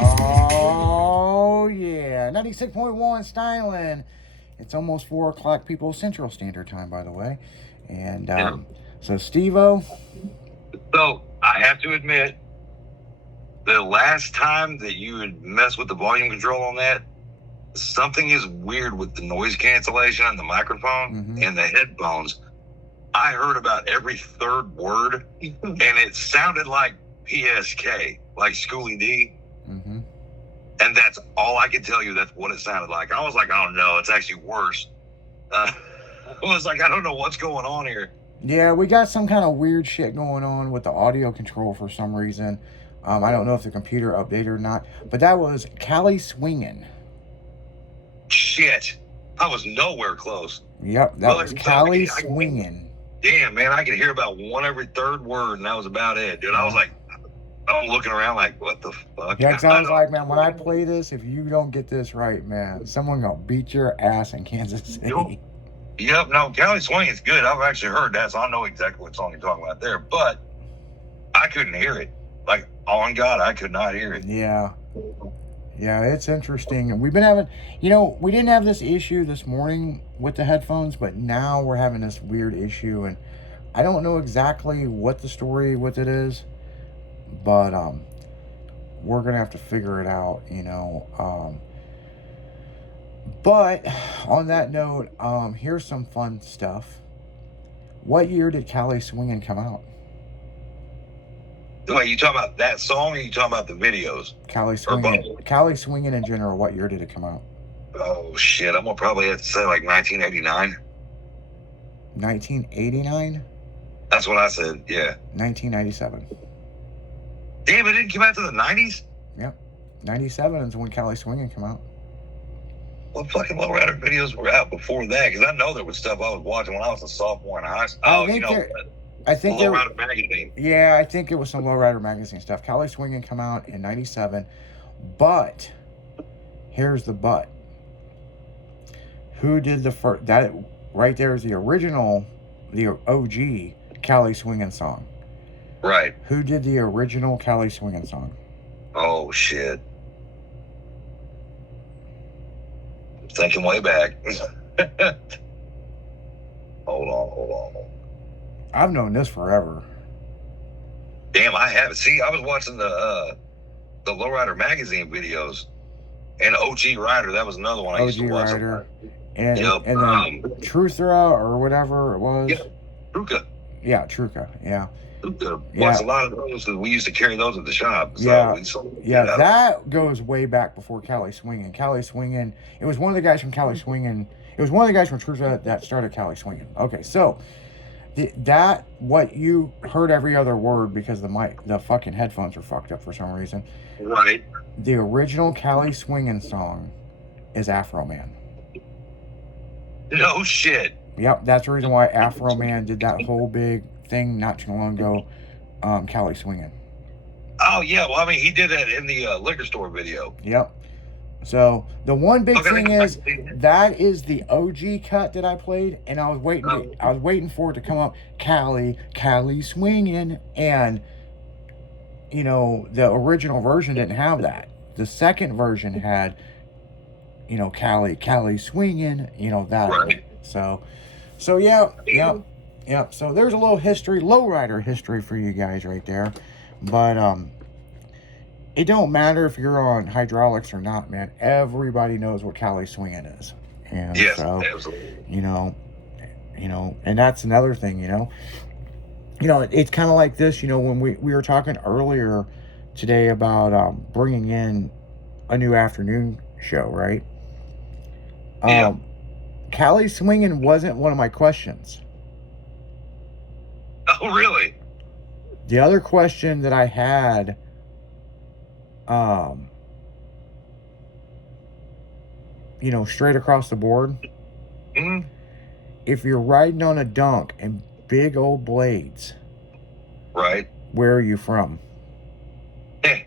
Oh, yeah. 96.1 Styling. It's almost 4 o'clock, people, Central Standard Time, by the way. And so, Steve-O. So, I have to admit, the last time that you had messed with the volume control on that, something is weird with the noise cancellation on the microphone and the headphones. I heard about every third word, and it sounded like PSK, like Schoolie D. And that's all I can tell you. That's what it sounded like. I was like, oh no, it's actually worse. I was like, I don't know what's going on here. Yeah, we got some kind of weird shit going on with the audio control for some reason. I don't know if the computer updated or not, but that was Cali Swingin'. Shit. I was nowhere close. Yep, that was Cali Swingin'. Damn, man, I could hear about one every third word, and that was about it, dude. I was like, I'm looking around like, what the fuck? Yeah, because I was like, man, when I play this, if you don't get this right, man, someone gonna beat your ass in Kansas City. Yep, no, Cali Swing is good. I've actually heard that, so I know exactly what song you're talking about there, but I couldn't hear it. Like, on God, I could not hear it. Yeah. Yeah, it's interesting. And we've been having, we didn't have this issue this morning with the headphones, but now we're having this weird issue, and I don't know exactly what the story with it is, but we're gonna have to figure it out, but on that note, here's some fun stuff. What year did Cali Swingin' come out? Wait, you talking about that song, or you talking about the videos? Cali Swingin' in general, what year did it come out? Oh shit, I'm gonna probably have to say like 1989. 1989? That's what I said, yeah. 1997. Damn, it didn't come out to the 90s? Yep. 97 is when Cali Swingin' came out. What fucking Lowrider videos were out before that? Because I know there was stuff I was watching when I was a sophomore in high school. I think Lowrider Magazine. Yeah, I think it was some Lowrider Magazine stuff. Cali Swingin' come out in 97, but here's the but. Who did the first? That right there is the original, the OG Cali Swingin' song. Right. Who did the original Cali Swingin' song? Oh shit. I'm thinking way back. Hold on. I've known this forever. Damn, I haven't. See, I was watching the Lowrider Magazine videos, and OG Rider. That was another one I used to watch. OG Rider, and then Truthra or whatever it was. Yeah, Truca. Yeah, Truca. Yeah. Truca. Watched a lot of those. We used to carry those at the shop. So that goes way back before Cali Swingin'. Cali Swingin'. It was one of the guys from Cali Swingin'. It was one of the guys from Truthra that started Cali Swingin'. Okay, so. What you heard every other word because the fucking headphones are fucked up for some reason. Right. The original Cali Swingin' song is Afro Man. No shit. Yep, that's the reason why Afro Man did that whole big thing not too long ago. Cali Swingin'. Oh yeah, well I mean he did that in the liquor store video. Yep. So the one big thing is that is the OG cut that I played, and I was waiting for it to come up. Cali Swingin', and the original version didn't have that. The second version had, Cali Swingin', that. Right. So yeah. So there's a little history, lowrider history for you guys right there, but it don't matter if you're on hydraulics or not, man. Everybody knows what Cali Swingin' is. And yes, so, absolutely. And that's another thing, it's kind of like this, when we were talking earlier today about bringing in a new afternoon show, right? Yeah. Cali swinging wasn't one of my questions. Oh, really? The other question that I had, straight across the board, Hmm. if you're riding on a dunk and big old blades, Right. where are you from? It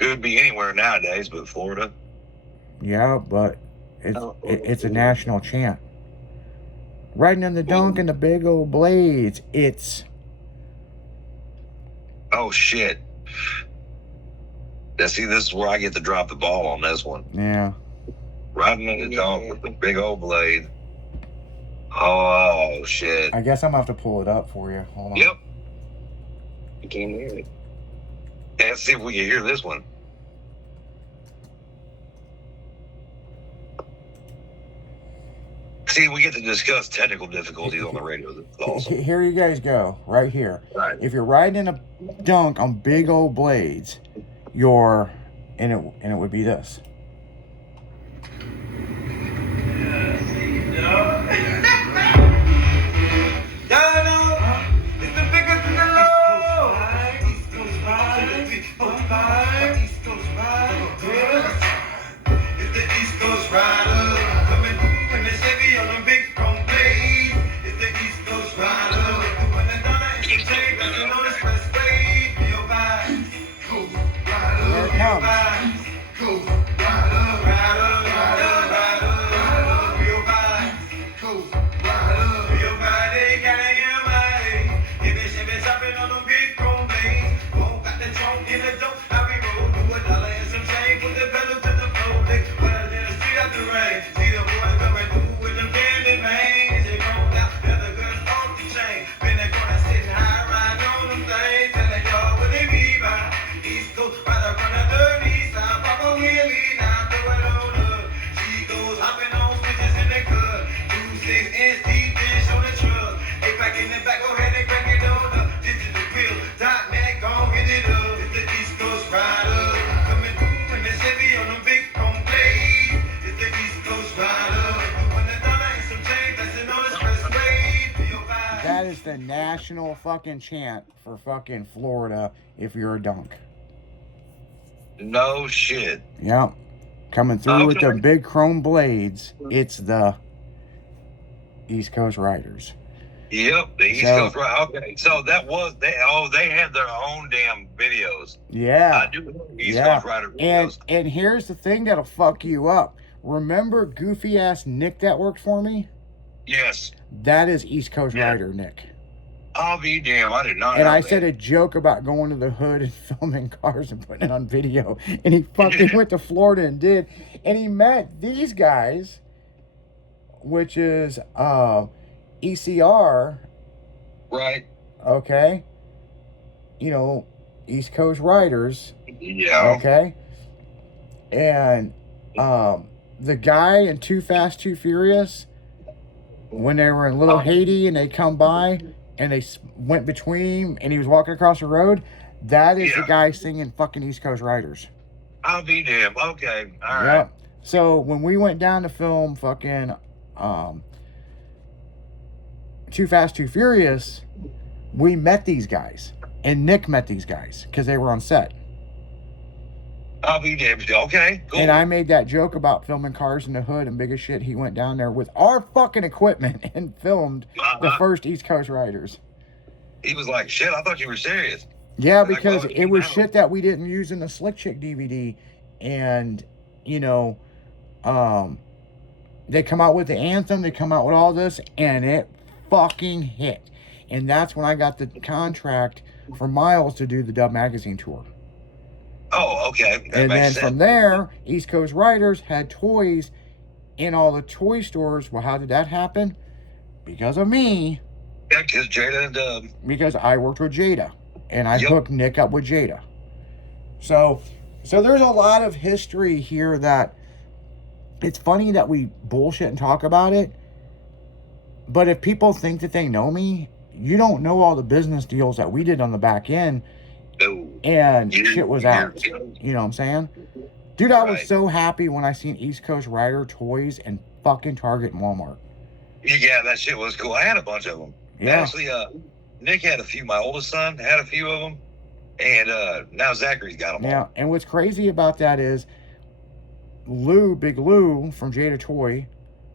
would be anywhere nowadays, but Florida. Yeah, but it's a national chant. Riding on the dunk and the big old blades, it's... Oh shit. Now, see, this is where I get to drop the ball on this one. Yeah. Riding in the dog with the big old blade. Oh shit. I guess I'm gonna have to pull it up for you. Hold on. Yep. You can't hear it. Let's see if we can hear this one. See, we get to discuss technical difficulties on the radio. That's awesome. Here you guys go, right here. Right. If you're riding in a dunk on big old blades, and it would be this. That is the national fucking chant for fucking Florida if you're a dunk. No shit. Yep. Coming through with the big chrome blades, it's the East Coast Riders. Yep, the East Coast Riders. Okay, so that was they had their own damn videos. Yeah. I do know East Coast Riders videos. And here's the thing that'll fuck you up. Remember goofy ass Nick that worked for me? Yes. That is East Coast Rider Nick. I'll be damn, I did not And know I that. said a joke about going to the hood and filming cars and putting it on video. And he fucking went to Florida and did. And he met these guys, which is ECR. Right. Okay. East Coast Riders. Yeah. Okay. And the guy in Too Fast, Too Furious, when they were in Little Haiti and they come by and they went between and he was walking across the road, that is the guy singing fucking East Coast Riders. I'll be damned. Okay. All right. Yep. So when we went down to film fucking Too Fast, Too Furious, we met these guys. And Nick met these guys because they were on set. I'll be damned. Okay, cool. And I made that joke about filming cars in the hood, and big as shit, he went down there with our fucking equipment and filmed the first East Coast Riders. He was like, shit, I thought you were serious. Yeah, because it was shit that we didn't use in the Slick Chick DVD. And, they come out with the anthem, they come out with all this, and it fucking hit. And that's when I got the contract for Miles to do the Dub Magazine tour. Oh, okay. And then from there, East Coast Riders had toys in all the toy stores. Well, how did that happen? Because of me. Yeah, because Jada and Dub. Because I worked with Jada. And I hooked Nick up with Jada. So there's a lot of history here that it's funny that we bullshit and talk about it. But if people think that they know me, you don't know all the business deals that we did on the back end. No. And shit was out. You know what I'm saying? Dude, I was Right. so happy when I seen East Coast Rider toys and fucking Target and Walmart. Yeah, that shit was cool. I had a bunch of them. Yeah. Actually, Nick had a few. My oldest son had a few of them, and now Zachary's got them Yeah, all. and what's crazy about that is Big Lou from Jada Toy,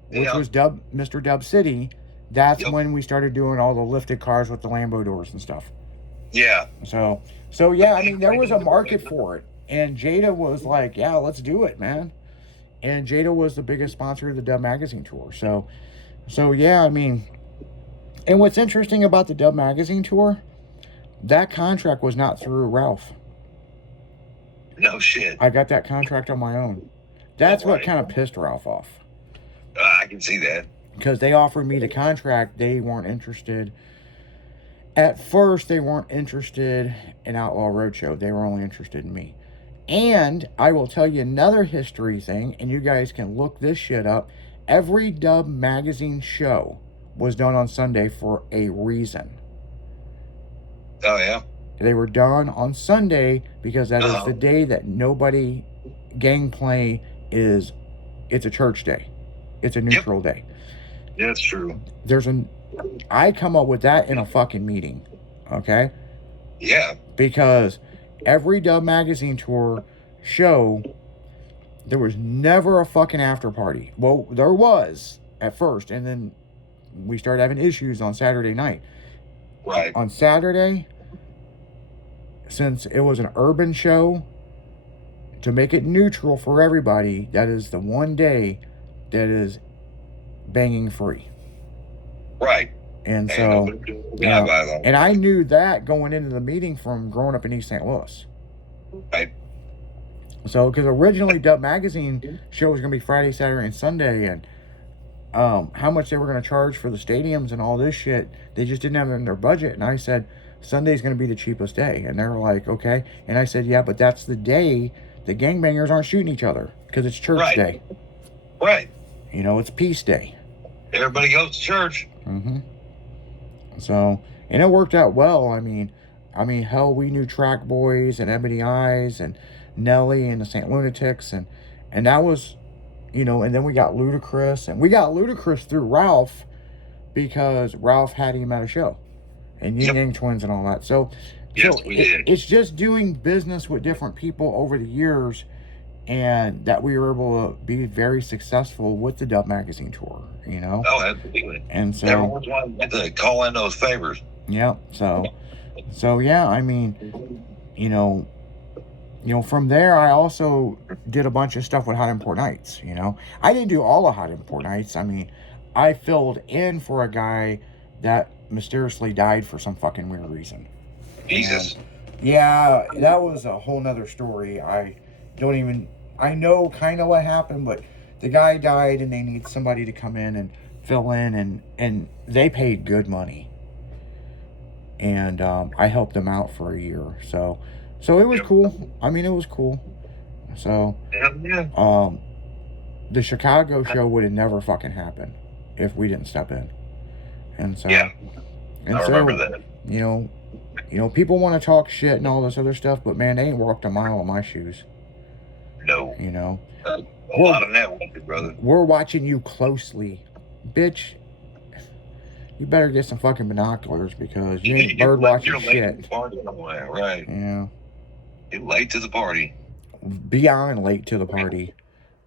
which Yeah. was Mr. Dub City, that's Yep. when we started doing all the lifted cars with the Lambo doors and stuff. Yeah. So yeah, I mean, there was a market for it. And Jada was like, yeah, let's do it, man. And Jada was the biggest sponsor of the Dub Magazine tour. So yeah, I mean, and what's interesting about the Dub Magazine tour, that contract was not through Ralph. No shit. I got that contract on my own. That's what Right. kind of pissed Ralph off. I can see that. Because they offered me the contract, they weren't interested. At first, they weren't interested in Outlaw Roadshow. They were only interested in me. And I will tell you another history thing, and you guys can look this shit up. Every Dub Magazine show was done on Sunday for a reason. Oh yeah. They were done on Sunday because that is the day that nobody gangplay is. It's a church day. It's a neutral day. Yeah, that's true. I come up with that in a fucking meeting, okay? Yeah. Because every Dub Magazine tour show, there was never a fucking after party. Well, there was at first, and then we started having issues on Saturday night. Right. On Saturday, since it was an urban show, to make it neutral for everybody, that is the one day that is banging free. Right. And so, yeah, and I knew that going into the meeting from growing up in East St. Louis. Right. So, because originally Dub Magazine show was going to be Friday, Saturday, and Sunday, and how much they were going to charge for the stadiums and all this shit, they just didn't have it in their budget. And I said, Sunday's going to be the cheapest day. And they were like, okay. And I said, yeah, but that's the day the gangbangers aren't shooting each other because it's church day. Right. You know, it's peace day. Everybody goes to church. Mm-hmm. So, and it worked out well. I mean, hell, we knew Track Boys and Ebony Eyes and Nelly and the St. Lunatics, and that was, you know, and then we got Ludacris, and we got Ludacris through Ralph because Ralph had him at a show, and Yin Yang Twins and all that. So, it's just doing business with different people over the years, and that we were able to be very successful with the Dub Magazine tour, you know? Oh, absolutely. And so everyone's wanting to call in those favors. Yeah. So yeah, I mean, you know, from there, I also did a bunch of stuff with Hot Import Nights, you know? I didn't do all of Hot Import Nights. I mean, I filled in for a guy that mysteriously died for some fucking weird reason. Jesus. And yeah, that was a whole nother story. I know kind of what happened, but the guy died and they need somebody to come in and fill in, and they paid good money. And I helped them out for a year. So it was cool. I mean, it was cool. So, the Chicago show would have never fucking happened if we didn't step in. And so, I remember that. You know, people want to talk shit and all this other stuff, but man, they ain't walked a mile in my shoes. No. You know, a lot of networking, brother. We're watching you closely, bitch. You better get some fucking binoculars because you ain't bird watching shit. Right. Yeah. You're late to the party. Beyond late to the party.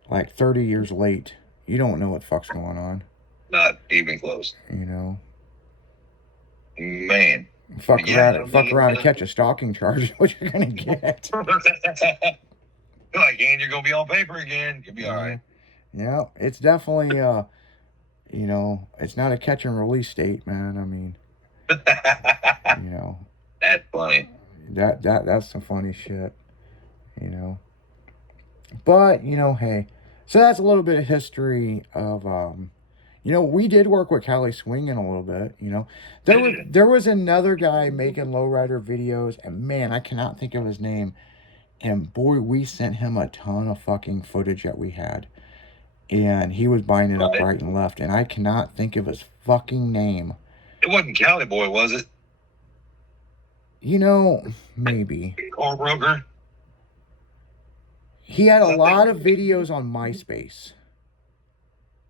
Like 30 years late. You don't know what the fuck's going on. Not even close. You know. Man. Fuck around and catch a stalking charge is what you're gonna get. Like, and you're gonna be on paper again. You'll be all right. Yeah, it's definitely you know, it's not a catch and release state, man. I mean, you know, that's funny. That's some funny shit, you know. But you know, hey, so that's a little bit of history of you know, we did work with Cali Swinging a little bit, you know. There was another guy making lowrider videos, and man, I cannot think of his name. And boy, we sent him a ton of fucking footage that we had. And he was buying it up right and left. And I cannot think of his fucking name. It wasn't Cali Boy, was it? You know, maybe. Car broker? He had a lot of videos on MySpace.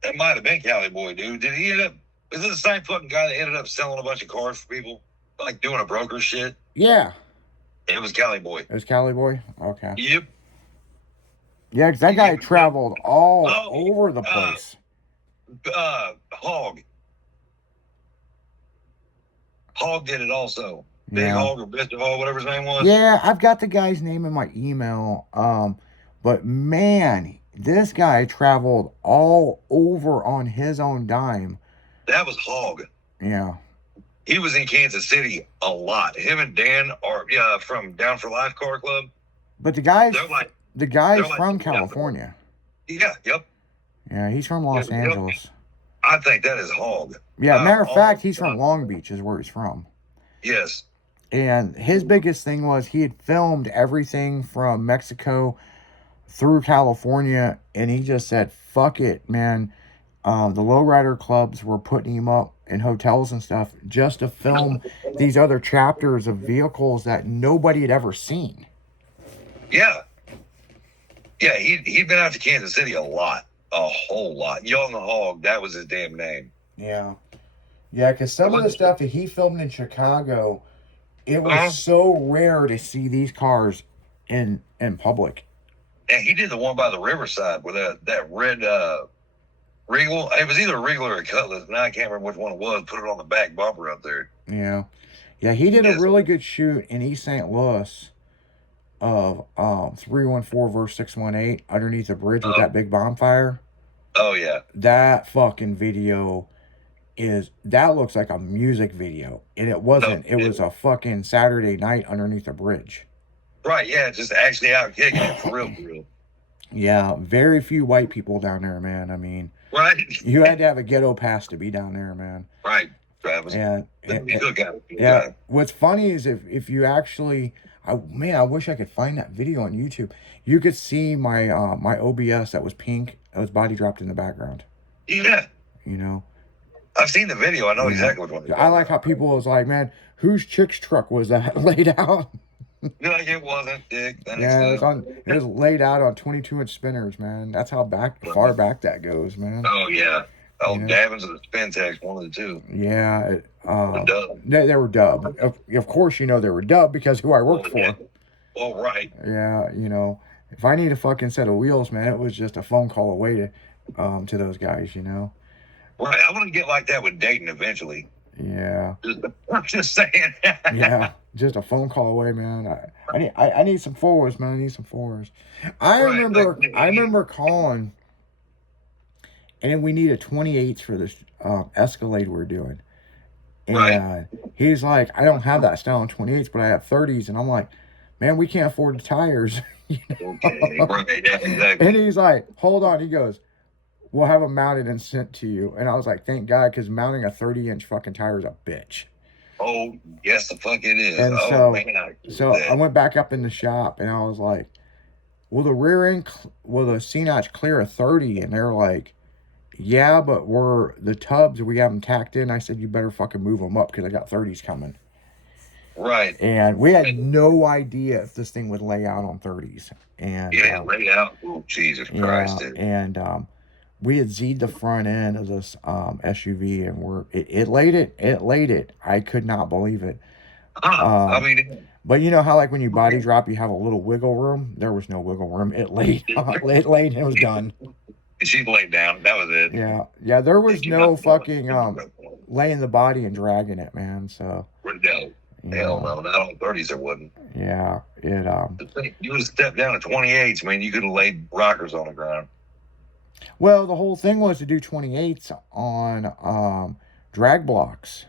That might have been Cali Boy, dude. Did he end up? Is it the same fucking guy that ended up selling a bunch of cars for people, like doing a broker shit? Yeah. It was Cali Boy. It was Cali Boy? Okay. Yep. Yeah, because that guy traveled all over the place. Hog. Hog did it also. Big Hog or Mr. Hog, whatever his name was. Yeah, I've got the guy's name in my email. But man, this guy traveled all over on his own dime. That was Hog. Yeah. He was in Kansas City a lot. Him and Dan are from Down for Life Car Club. But the guy's they're from California. Yeah, yep. Yeah, he's from Los Angeles. I think that is Hog. Yeah, matter of fact, he's from Long Beach is where he's from. Yes. And his biggest thing was he had filmed everything from Mexico through California, and he just said, fuck it, man. The lowrider clubs were putting him up in hotels and stuff just to film these other chapters of vehicles that nobody had ever seen. Yeah. Yeah, he'd been out to Kansas City a lot. A whole lot. Young Hog, that was his damn name. Yeah. Yeah, because some of the stuff that he filmed in Chicago, it was so rare to see these cars in public. And he did the one by the riverside with that red Regal. It was either a Regal or a Cutlass. Now I can't remember which one it was. Put it on the back bumper up there. Yeah. Yeah, he did a really good shoot in East St. Louis of 314 verse 618 underneath the bridge with that big bonfire. Oh, yeah. That fucking video that looks like a music video. And it wasn't. It was a fucking Saturday night underneath a bridge. Right, yeah, just actually out kicking it for real. Yeah, very few white people down there, man. I mean, right. You had to have a ghetto pass to be down there, man. Right, Travis. And what's funny is if you actually, I wish I could find that video on YouTube. You could see my my OBS that was pink. That was body dropped in the background. Yeah. You know. I've seen the video. I know exactly what one. I like how people was like, man, whose chick's truck was that laid out? Like it wasn't, Dick. Yeah, it was laid out on 22-inch spinners, man. That's how far back that goes, man. Oh yeah. Oh, Davins or the Spintex, one of the two. Yeah, they were Dub. Of course, you know they were Dub because who I worked for. Oh, right. Yeah, you know, if I need a fucking set of wheels, man, it was just a phone call away to those guys, you know. Right, I want to get like that with Dayton eventually. Yeah. I'm just saying. Yeah, just a phone call away, man. I need some fours, man. I need some fours. I remember calling, and then we needed 28s for this Escalade we're doing. And he's like, I don't have that style in 28s, but I have 30s. And I'm like, man, we can't afford the tires. You know? Okay, exactly. And he's like, hold on. He goes, we'll have them mounted and sent to you. And I was like, thank God, because mounting a 30-inch fucking tire is a bitch. Oh, yes, the fuck it is. And so I went back up in the shop, and I was like, will the C-notch clear a 30? And they're like, yeah, but the tubs, we have them tacked in. I said, you better fucking move them up because I got 30s coming. Right. And we had no idea if this thing would lay out on 30s. And lay out. Oh, Jesus Christ. And we had Z'd the front end of this SUV, and it laid it. I could not believe it. But you know how like when you body drop, you have a little wiggle room? There was no wiggle room. It laid and it was done. She laid down. That was it. Yeah. There was no fucking laying the body and dragging it, man. So no, hell no, not on 30s there wasn't. Yeah, you would have stepped down to 28s, man. You could have laid rockers on the ground. Well, the whole thing was to do 28s on drag blocks.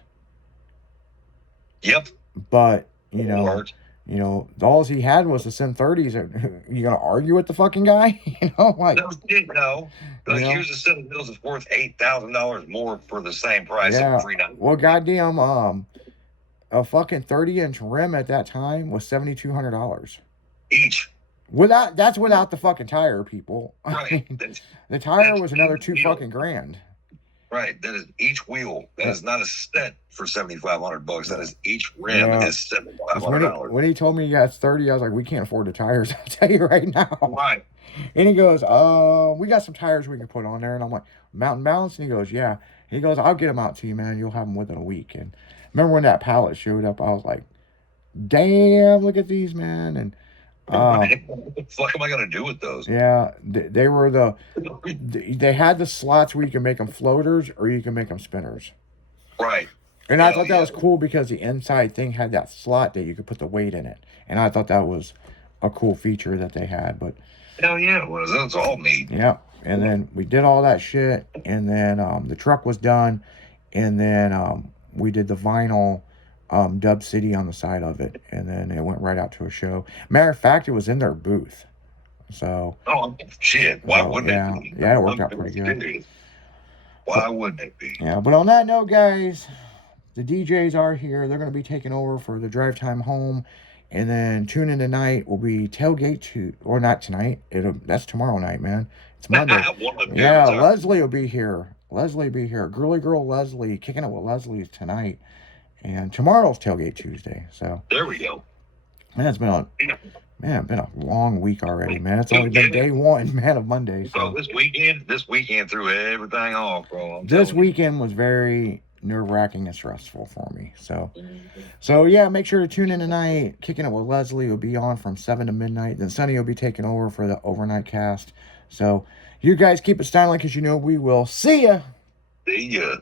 Yep. But you know, all he had was to send 30s. You gonna argue with the fucking guy? You know, like no. Like, here's a set of wheels that's worth $8,000 more for the same price. Yeah. Well, goddamn, a fucking 30-inch rim at that time was $7,200 each. That's without the fucking tire, people. Right. I mean, the tire was another $2,000. Right. That is each wheel. That is not a set for $7,500. That is each rim is $7,500. When he told me he got 30, I was like, we can't afford the tires. I'll tell you right now. Right. And he goes, we got some tires we can put on there. And I'm like, Mountain Balance? And he goes, yeah. And he goes, I'll get them out to you, man. You'll have them within a week. And remember when that pallet showed up, I was like, damn, look at these, man. And what the fuck am I gonna do with those? yeah, they were they had the slots where you can make them floaters or you can make them spinners. Right. And I Hell thought that yeah. was cool because the inside thing had that slot that you could put the weight in it. And I thought that was a cool feature that they had. But Hell yeah, it was. That's all neat. yeah. And then we did all that shit. And then the truck was done. And then we did the vinyl Dub City on the side of it. And then it went right out to a show. Matter of fact, it was in their booth. So. Oh, shit. Why wouldn't yeah, it be? yeah, it worked out pretty good. Why wouldn't it be? Yeah, but on that note, guys, the DJs are here. They're going to be taking over for the drive time home. And then tune in tonight will be Tailgate or not tonight. That's tomorrow night, man. It's Monday. Yeah, Leslie will be here. Leslie will be here. Girly Girl Leslie, kicking it with Leslie tonight. And tomorrow's Tailgate Tuesday. So there we go. Man, it's been a long week already, man. It's only been day one, man, of Monday. So this weekend threw everything off, bro. This weekend was very nerve-wracking and stressful for me. So yeah, make sure to tune in tonight. Kicking It with Leslie will be on from 7 to midnight. Then Sonny will be taking over for the overnight cast. So you guys keep it styling because you know we will see ya. See ya.